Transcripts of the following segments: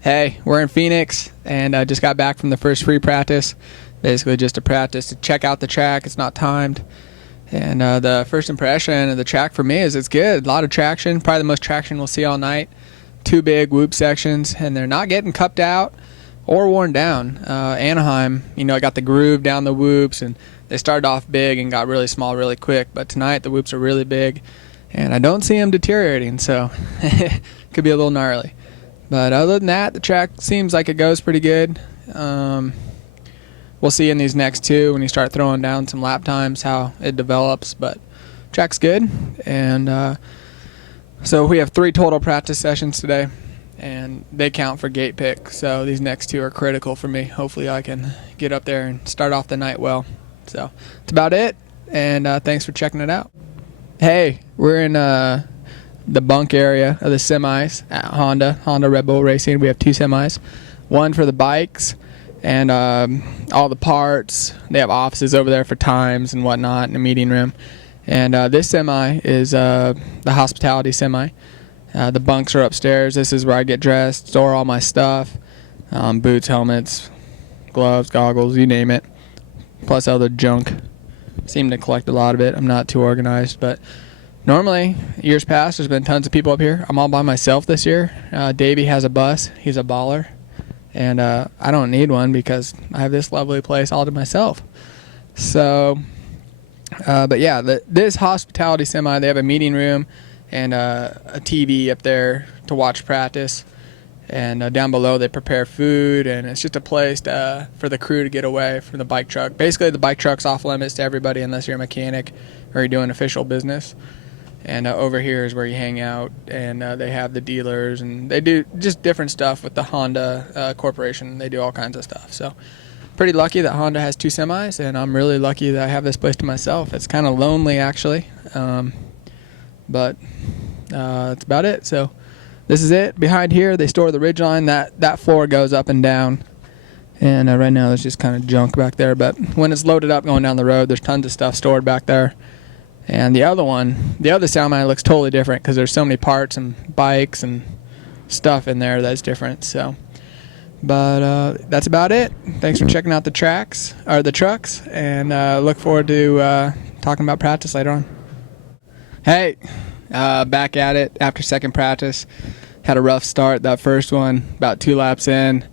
Hey, we're in Phoenix, and I just got back from the first free practice. Basically just a practice to check out the track. It's not timed. And the first impression of the track for me is it's good. A lot of traction, probably the most traction we'll see all night. 2 big whoop sections, and they're not getting cupped out or worn down. Anaheim, I got the groove down the whoops, and they started off big and got really small really quick. But tonight the whoops are really big, and I don't see them deteriorating, so it could be a little gnarly. But other than that, the track seems like it goes pretty good. We'll see in these next 2 when you start throwing down some lap times how it develops. But track's good. And so we have 3 total practice sessions today, and they count for gate pick. So these next 2 are critical for me. Hopefully I can get up there and start off the night well. So that's about it. And thanks for checking it out. Hey, we're in the bunk area of the semis at Honda Red Bull Racing. We have 2 semis, one for the bikes and all the parts. They have offices over there for times and whatnot in a meeting room. And this semi is the hospitality semi. The bunks are upstairs. This is where I get dressed, store all my stuff, boots, helmets, gloves, goggles, you name it, plus other junk. Seem to collect a lot of it. I'm not too organized, but normally, years past, there's been tons of people up here. I'm all by myself this year. Davey has a bus. He's a baller. And I don't need one because I have this lovely place all to myself. So, but yeah, this hospitality semi, they have a meeting room and a TV up there to watch practice. And down below, they prepare food. And it's just a place for the crew to get away from the bike truck. Basically, the bike truck's off limits to everybody unless you're a mechanic or you're doing official business. And over here is where you hang out, and they have the dealers, and they do just different stuff with the Honda Corporation. They do all kinds of stuff. So pretty lucky that Honda has 2 semis, and I'm really lucky that I have this place to myself. It's kind of lonely, actually, but that's about it. So this is it. Behind here, they store the Ridgeline. That floor goes up and down, and right now there's just kind of junk back there. But when it's loaded up going down the road, there's tons of stuff stored back there. And the other semi looks totally different because there's so many parts and bikes and stuff in there that's different. So, but that's about it. Thanks for checking out the trucks, and look forward to talking about practice later on. Hey, back at it after second practice. Had a rough start. That first one, about 2 laps in,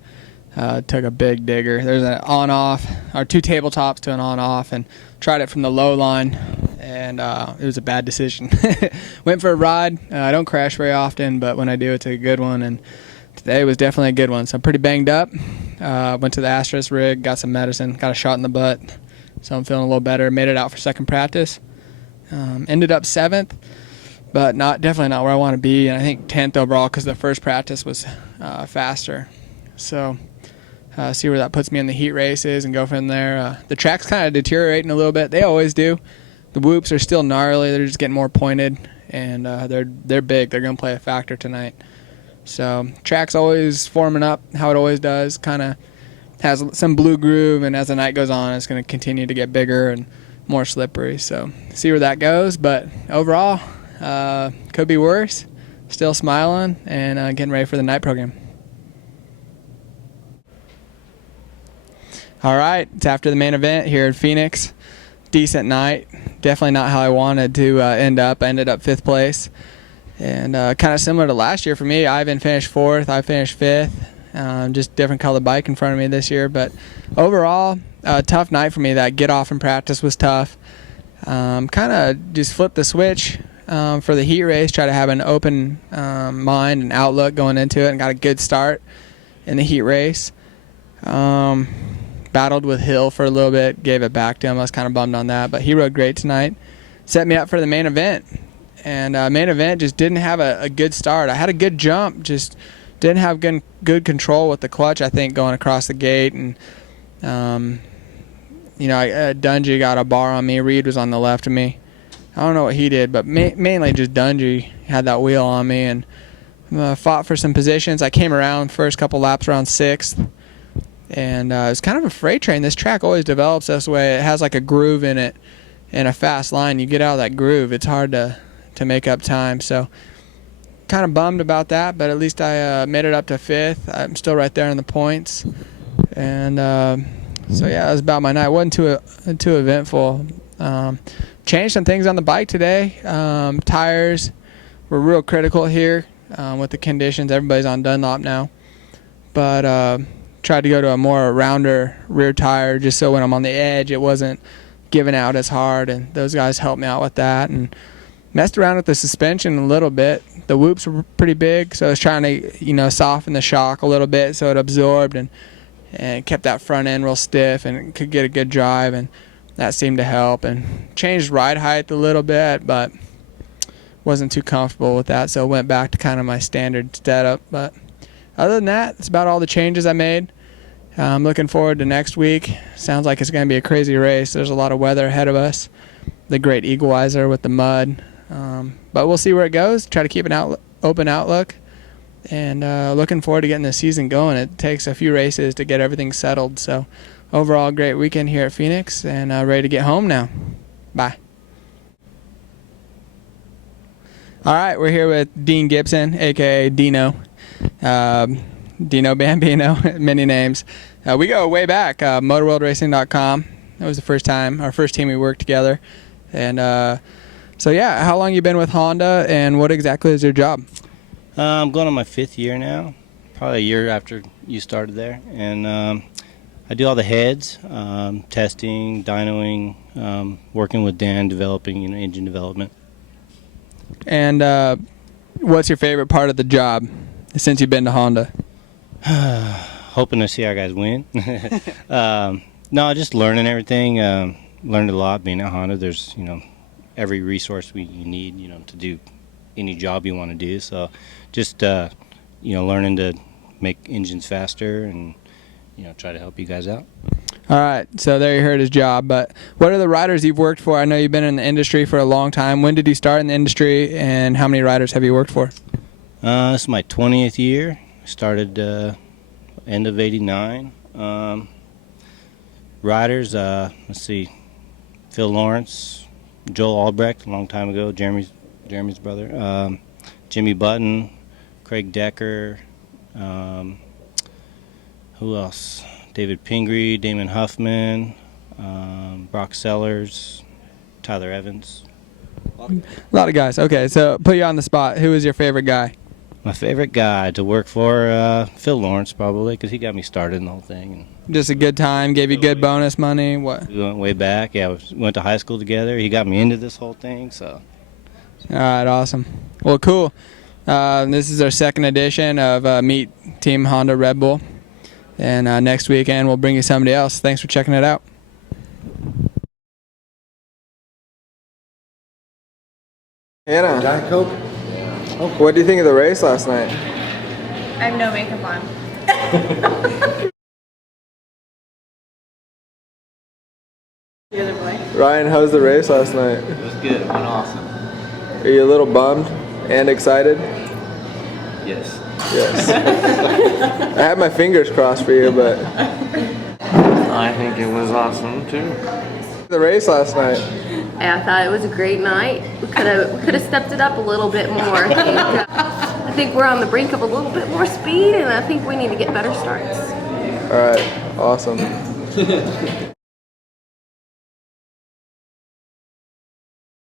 took a big digger. There's an on-off, or 2 tabletops to an on-off, and tried it from the low line. And it was a bad decision. Went for a ride. I don't crash very often, but when I do, it's a good one. And today was definitely a good one. So I'm pretty banged up. Went to the Astros rig, got some medicine, got a shot in the butt. So I'm feeling a little better. Made it out for second practice. Ended up 7th, but definitely not where I want to be. And I think 10th overall because the first practice was faster. So see where that puts me in the heat races and go from there. The track's kind of deteriorating a little bit. They always do. The whoops are still gnarly. They're just getting more pointed, and they're big. They're going to play a factor tonight. So track's always forming up how it always does. Kind of has some blue groove, and as the night goes on, it's going to continue to get bigger and more slippery. So see where that goes. But overall, could be worse. Still smiling and getting ready for the night program. All right, it's after the main event here in Phoenix. Decent night. Definitely not how I wanted to end up. I ended up 5th place. And kind of similar to last year for me. Ivan finished 4th. I finished 5th. Just different color bike in front of me this year. But overall, tough night for me. That get off in practice was tough. kind of just flipped the switch for the heat race, try to have an open mind and outlook going into it, and got a good start in the heat race. Battled with Hill for a little bit, gave it back to him. I was kind of bummed on that, but he rode great tonight. Set me up for the main event, and main event just didn't have a good start. I had a good jump, just didn't have good control with the clutch, I think, going across the gate, and Dungey got a bar on me. Reed was on the left of me. I don't know what he did, but mainly just Dungey had that wheel on me, and fought for some positions. I came around first couple laps around 6th, and it was kind of a freight train. This track always develops this way. It has like a groove in it, and a fast line. You get out of that groove, it's hard to make up time. So kind of bummed about that, but at least I made it up to 5th. I'm still right there in the points, and so yeah, that was about my night. It wasn't too eventful. Changed some things on the bike today. Tires were real critical here with the conditions. Everybody's on Dunlop now, but tried to go to a more rounder rear tire just so when I'm on the edge it wasn't giving out as hard, and those guys helped me out with that, and messed around with the suspension a little bit. The whoops were pretty big, so I was trying to soften the shock a little bit so it absorbed and kept that front end real stiff and could get a good drive, and that seemed to help. And changed ride height a little bit, but wasn't too comfortable with that, so went back to kind of my standard setup. But other than that, that's about all the changes I made. I'm looking forward to next week. Sounds like it's going to be a crazy race. There's a lot of weather ahead of us. The Great Equalizer with the mud. But we'll see where it goes. Try to keep an open outlook. And looking forward to getting the season going. It takes a few races to get everything settled. So overall, great weekend here at Phoenix, and ready to get home now. Bye. All right, we're here with Dean Gibson, a.k.a. Dino. Dino Bambino, many names. We go way back, motorworldracing.com. That was our first team we worked together. And so, yeah, how long you been with Honda, and what exactly is your job? I'm going on my 5th year now, probably a year after you started there. And I do all the heads, testing, dynoing, working with Dan, developing engine development. And what's your favorite part of the job since you've been to Honda? Hoping to see our guys win. No, just learning everything. Learned a lot being at Honda. There's, every resource you need, to do any job you want to do. So just, learning to make engines faster and, try to help you guys out. All right, so there you heard his job. But what are the riders you've worked for? I know you've been in the industry for a long time. When did you start in the industry, and how many riders have you worked for? This is my 20th year. Started end of '89. Riders, let's see, Phil Lawrence, Joel Albrecht, a long time ago, Jeremy's brother, Jimmy Button, Craig Decker, who else? David Pingree, Damon Huffman, Brock Sellers, Tyler Evans. A lot of guys. Okay, so put you on the spot. Who is your favorite guy? My favorite guy to work for, Phil Lawrence, probably, because he got me started in the whole thing. Just a good time, gave you good bonus money? What? We went way back. Yeah, we went to high school together. He got me into this whole thing, so. All right, awesome. Well, cool. This is our second edition of Meet Team Honda Red Bull. And next weekend, we'll bring you somebody else. Thanks for checking it out. Hannah, Diet Coke? what do you think of the race last night? I have no makeup on. The other boy. Ryan, how was the race last night? It was good. It went awesome. Are you a little bummed and excited? Yes. Yes. I had my fingers crossed for you, but I think it was awesome too. the race last night. I thought it was a great night. We could have stepped it up a little bit more. I think we're on the brink of a little bit more speed, and I think we need to get better starts. All right, awesome.